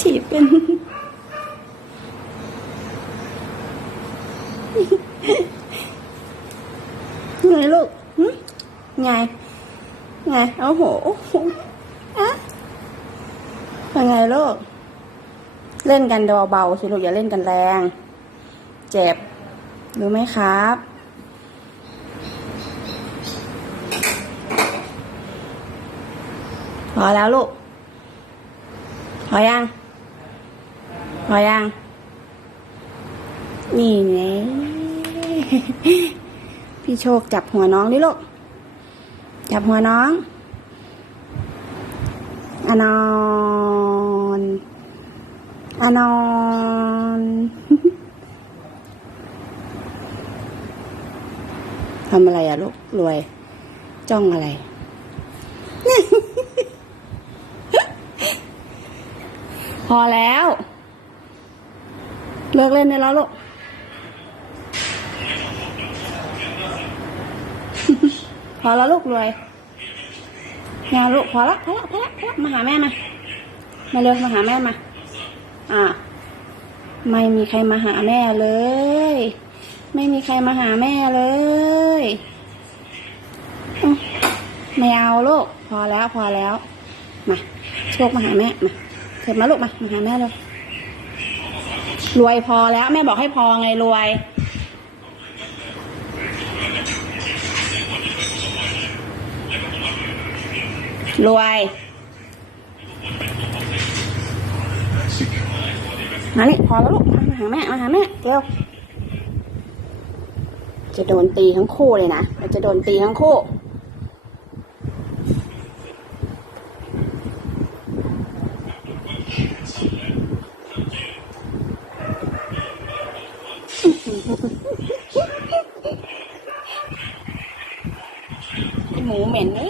ถีบเป็นไงลูกไง ไง โอ้โหอะเป็นไงลูก เล่นกันเบาๆสิลูกอย่าเล่นกันแรง เจ็บรู้ไหมครับ พอแล้วลูก พอยัง พอยัง นี่ไงพี่โชคจับหัวน้องดิลูก จับหัวน้องอนอน อานอน ทำอะไรอะลูกรวย จ้องอะไร พอแล้ว เลิกเล่นได้แล้วลูกพอแล้วลูกรวยงานลูกพอละพอละพอละพอละมาหาแม่มา มาเร็วมาหาแม่มา อ่าไม่มีใครมาหาแม่เลย ไม่มีใครมาหาแม่เลยไม่เอาลูก พอแล้วพอแล้ว มาโชคมาหาแม่มาเถิดมาลูกมามาหาแม่เลยรวยพอแล้วแม่บอกให้พอไงรวย รวย มานี่พอแล้วลูก มาหาแม่ มาหาแม่ เร็ว จะโดนตีทั้งคู่เลยนะเราจะโดนตีทั้งคู่หมูเหม็นเอ้